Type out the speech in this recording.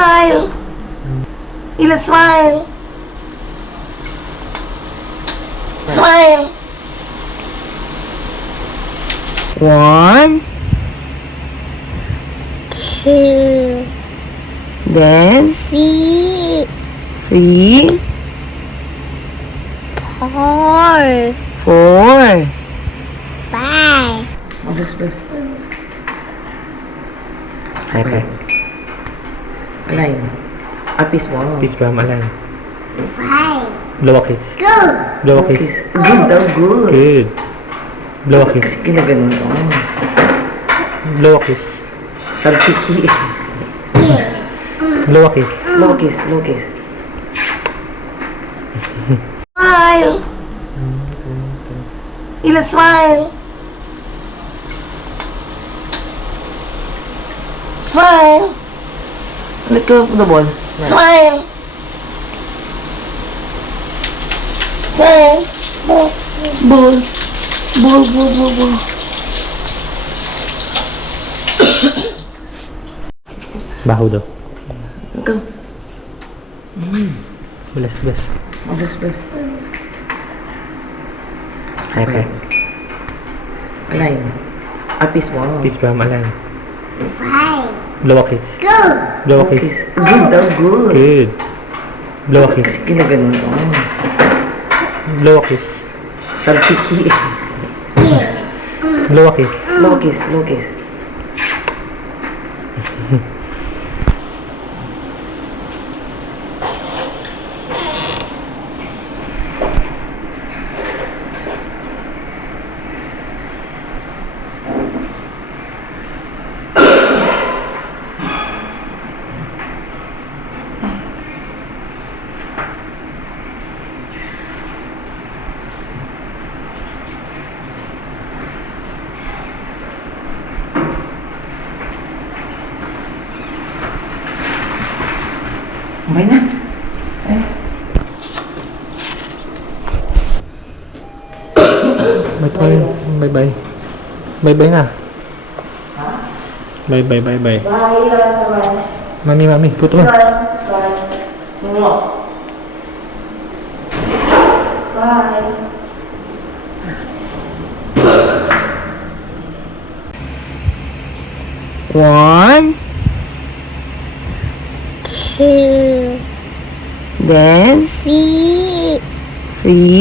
Smile! Let's smile! Smile! 1, 2, then 3, 3, 4, 4. 5, Bless. Hyper. Align. Peace bomb. Peace bomb, align. 5. Blow a kiss. Go! Blow a kiss. Good daw, good. Good. Blow a kiss. Kasi ginaganon. Oh. Blow a kiss. Salpiki. Blow a kiss. Low kiss, low kiss. Smile! Let's smile! Smile! Let go of the ball. Smile! Smile! Ball. Ball. Baho daw. Go. Bless. Bless. Hyper. Align. Peace bomb. Peace bomb, align. 5. Blow a kiss. Go! Blow a Kiss. kiss. Good daw, good. Good. Blow a kiss. Kasi ginaganon. Oh. Blow a kiss. Salpiki. Blow a kiss. Low kiss. Okay na. Bye. Bye na. Bye. Mami, puto mo. One, 2, then 3, 3,